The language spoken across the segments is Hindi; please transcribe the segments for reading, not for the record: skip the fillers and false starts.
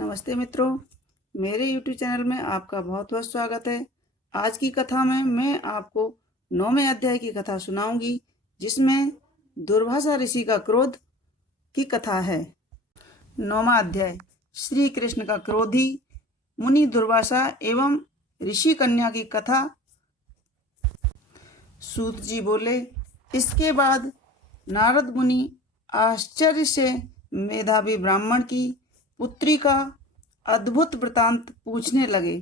नमस्ते मित्रों, मेरे YouTube चैनल में आपका बहुत बहुत स्वागत है। आज की कथा में मैं आपको 9वें अध्याय की कथा सुनाऊंगी, जिसमें दुर्वासा ऋषि का क्रोध की कथा है। 9वां अध्याय, श्री कृष्ण का क्रोधी मुनि दुर्वासा एवं ऋषि कन्या की कथा। सूत जी बोले, इसके बाद नारद मुनि आश्चर्य से मेधावी ब्राह्मण की पुत्री का अद्भुत वृतांत पूछने लगे।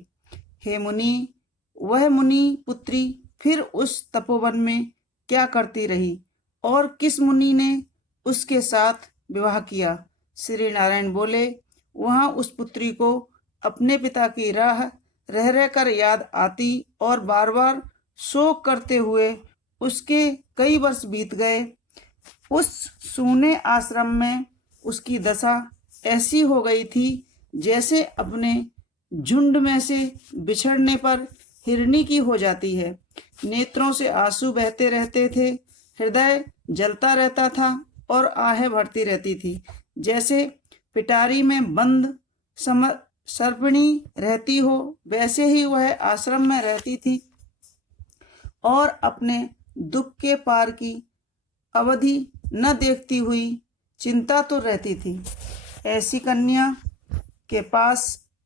हे मुनि, वह मुनि पुत्री फिर उस तपोवन में क्या करती रही और किस मुनि ने उसके साथ विवाह किया? श्री नारायण बोले, वहां उस पुत्री को अपने पिता की राह रह रहकर याद आती और बार बार शोक करते हुए उसके कई वर्ष बीत गए। उस सूने आश्रम में उसकी दशा ऐसी हो गई थी जैसे अपने झुंड में से बिछड़ने पर हिरनी की हो जाती है। नेत्रों से आंसू बहते रहते थे, हृदय जलता रहता था और आहें भरती रहती थी। जैसे पिटारी में बंद सर्पिणी रहती हो, वैसे ही वह आश्रम में रहती थी और अपने दुख के पार की अवधि न देखती हुई चिंता तो रहती थी। ऐसी कन्या के पास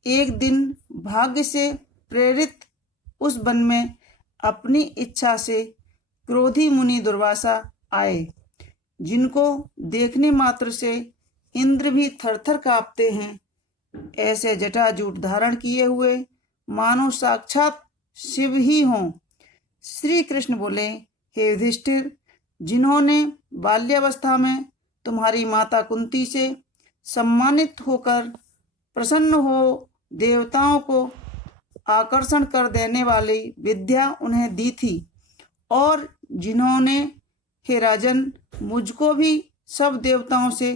एक दिन भाग्य से प्रेरित उस वन में अपनी इच्छा से क्रोधी मुनि दुर्वासा आए, जिनको देखने मात्र से इंद्र भी थरथर कांपते हैं। ऐसे जटाजूट धारण किए हुए मानो साक्षात शिव ही हों। श्री कृष्ण बोले, हे युधिष्ठिर, जिन्होंने बाल्यावस्था में तुम्हारी माता कुंती से सम्मानित होकर प्रसन्न हो देवताओं को आकर्षण कर देने वाली विद्या उन्हें दी थी, और जिन्होंने, हे राजन, मुझको भी सब देवताओं से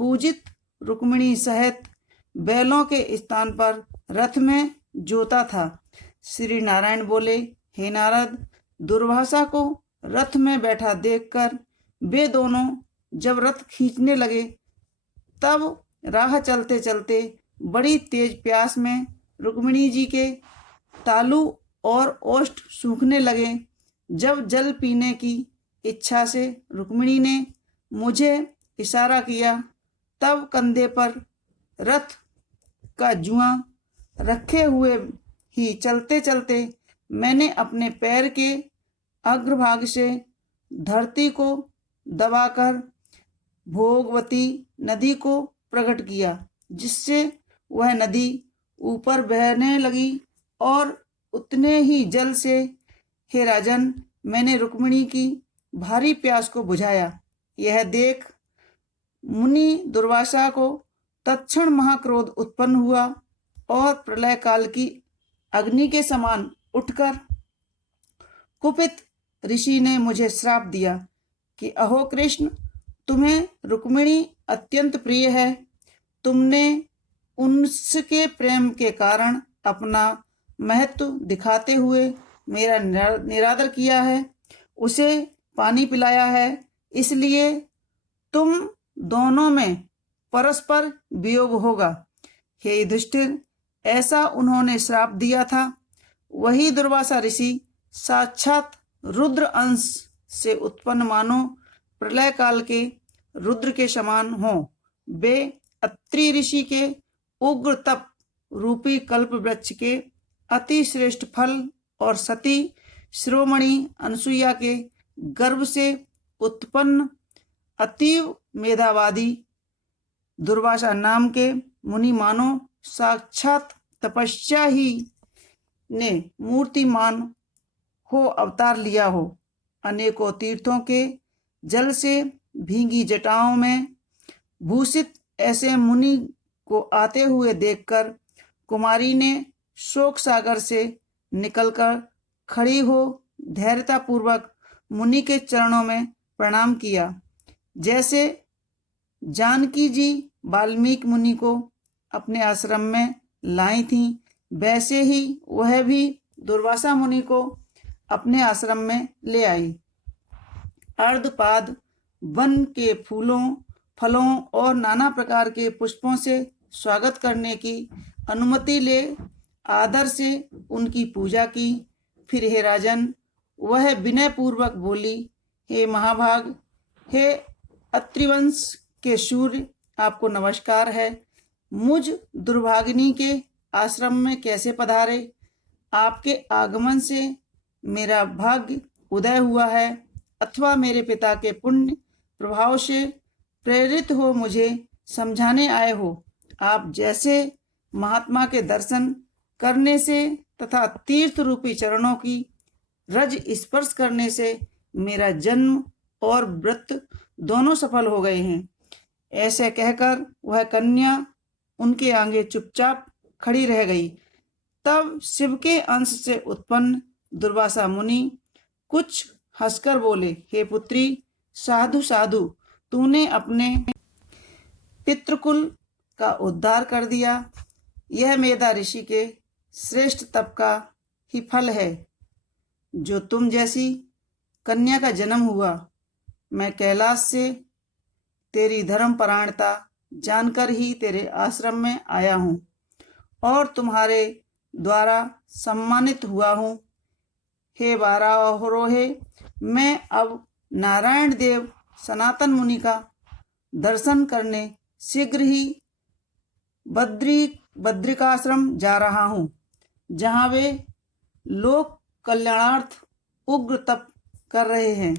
पूजित रुक्मिणी सहित बैलों के स्थान पर रथ में जोता था। श्री नारायण बोले, हे नारद, दुर्वासा को रथ में बैठा देखकर वे दोनों जब रथ खींचने लगे, तब राह चलते चलते बड़ी तेज प्यास में रुक्मिणी जी के तालू और ओष्ठ सूखने लगे। जब जल पीने की इच्छा से रुक्मिणी ने मुझे इशारा किया, तब कंधे पर रथ का जुआ रखे हुए ही चलते चलते मैंने अपने पैर के अग्रभाग से धरती को दबाकर भोगवती नदी को प्रकट किया, जिससे वह नदी ऊपर बहने लगी, और उतने ही जल से, हे राजन, मैंने रुक्मिणी की भारी प्यास को बुझाया। यह देख मुनि दुर्वासा को तत्क्षण महाक्रोध उत्पन्न हुआ और प्रलय काल की अग्नि के समान उठकर कुपित ऋषि ने मुझे श्राप दिया कि अहो कृष्ण, तुम्हें रुक्मिणी अत्यंत प्रिय है। तुमने उनके प्रेम के कारण अपना महत्व दिखाते हुए मेरा निरादर किया है, उसे पानी पिलाया है, इसलिए तुम दोनों में परस्पर वियोग होगा। हे युधिष्ठिर, ऐसा उन्होंने श्राप दिया था। वही दुर्वासा ऋषि साक्षात रुद्र अंश से उत्पन्न मानो प्रलय काल के रुद्र के समान हो। वे अत्रि ऋषि के उग्र तप रूपी कल्प वृक्ष के अति श्रेष्ठ फल और सती शिरोमणि अनसुईया के गर्भ से उत्पन्न अतीव मेधावादी दुर्वासा नाम के मुनि मानो साक्षात तपस्या ही ने मूर्तिमान हो अवतार लिया हो। अनेकों तीर्थों के जल से भींगी जटाओं में भूषित ऐसे मुनि को आते हुए देखकर कुमारी ने शोक सागर से निकलकर खड़ी हो धैर्यतापूर्वक मुनि के चरणों में प्रणाम किया। जैसे जानकी जी वाल्मीकि मुनि को अपने आश्रम में लाई थीं, वैसे ही वह भी दुर्वासा मुनि को अपने आश्रम में ले आई। अर्धपाद वन के फूलों, फलों और नाना प्रकार के पुष्पों से स्वागत करने की अनुमति ले आदर से उनकी पूजा की। फिर हे राजन, वह विनय पूर्वक बोली, हे महाभाग, हे अत्रिवंश के सूर्य, आपको नमस्कार है। मुझ दुर्भागिनी के आश्रम में कैसे पधारे? आपके आगमन से मेरा भाग्य उदय हुआ है, अथवा मेरे पिता के पुण्य प्रभाव से प्रेरित हो मुझे समझाने आए हो? आप जैसे महात्मा के दर्शन करने से तथा तीर्थ रूपी चरणों की रज स्पर्श करने से मेरा जन्म और व्रत दोनों सफल हो गए हैं। ऐसे कहकर वह कन्या उनके आगे चुपचाप खड़ी रह गई। तब शिव के अंश से उत्पन्न दुर्वासा मुनि कुछ हंसकर बोले, हे पुत्री, साधु साधु, तूने अपने पितृकुल का उद्धार कर दिया। यह मेधा ऋषि के श्रेष्ठ तप का ही फल है जो तुम जैसी कन्या का जन्म हुआ। मैं कैलाश से तेरी धर्मपरायणता जानकर ही तेरे आश्रम में आया हूँ और तुम्हारे द्वारा सम्मानित हुआ हूँ। हे वारारोहे, मैं अब नारायण देव सनातन मुनि का दर्शन करने शीघ्र ही बद्रिकाश्रम जा रहा हूँ, जहाँ वे लोक कल्याणार्थ उग्र तप कर रहे हैं।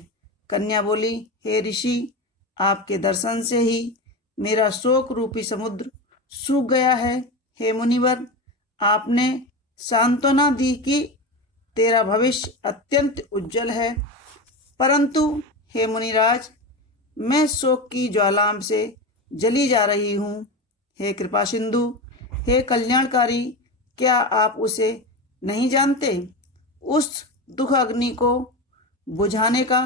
कन्या बोली, हे ऋषि, आपके दर्शन से ही मेरा शोक रूपी समुद्र सूख गया है। हे मुनिवर, आपने सांत्वना दी कि तेरा भविष्य अत्यंत उज्जवल है, परंतु हे मुनिराज, मैं शोक की ज्वाला से जली जा रही हूँ। हे कृपा सिंधु, हे कल्याणकारी, क्या आप उसे नहीं जानते? उस दुख अग्नि को बुझाने का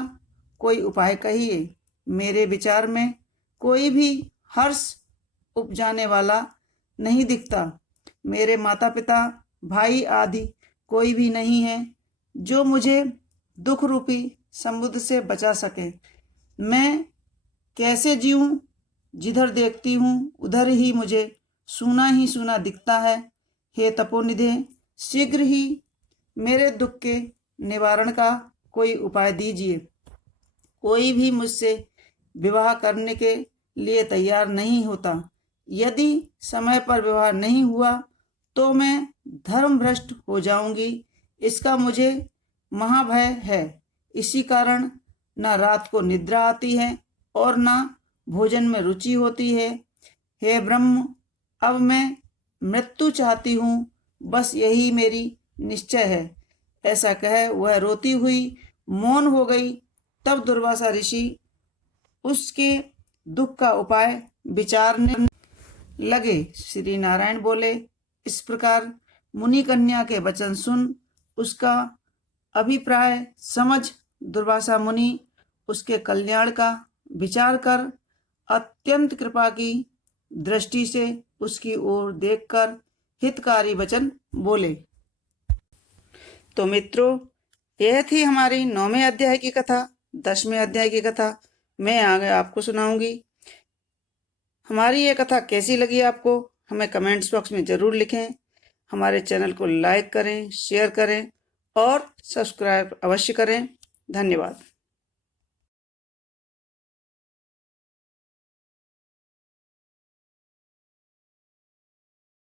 कोई उपाय कहिए। मेरे विचार में कोई भी हर्ष उपजाने वाला नहीं दिखता। मेरे माता पिता, भाई आदि कोई भी नहीं है जो मुझे दुख रूपी समुद्र से बचा सके। मैं कैसे जीऊँ? जिधर देखती हूँ उधर ही मुझे सूना ही सूना दिखता है। हे तपोनिधे, शीघ्र ही मेरे दुख के निवारण का कोई उपाय दीजिए। कोई भी मुझसे विवाह करने के लिए तैयार नहीं होता। यदि समय पर विवाह नहीं हुआ तो मैं धर्मभ्रष्ट हो जाऊंगी। इसका मुझे महाभय है। इसी कारण न रात को निद्रा आती है और न भोजन में रुचि होती है। हे ब्रह्म, अब मैं मृत्यु चाहती हूँ, बस यही मेरी निश्चय है। ऐसा कह वह रोती हुई मौन हो गई। तब दुर्वासा ऋषि उसके दुख का उपाय विचारने लगे। श्री नारायण बोले, इस प्रकार मुनि कन्या के वचन सुन उसका अभिप्राय समझ दुर्वासा मुनि उसके कल्याण का विचार कर अत्यंत कृपा की दृष्टि से उसकी ओर देखकर हितकारी वचन बोले। तो मित्रों, यह थी हमारी 9वें अध्याय की कथा। 10वें अध्याय की कथा मैं आगे आपको सुनाऊंगी। हमारी ये कथा कैसी लगी आपको, हमें कमेंट्स बॉक्स में ज़रूर लिखें। हमारे चैनल को लाइक करें, शेयर करें और सब्सक्राइब अवश्य करें। धन्यवाद।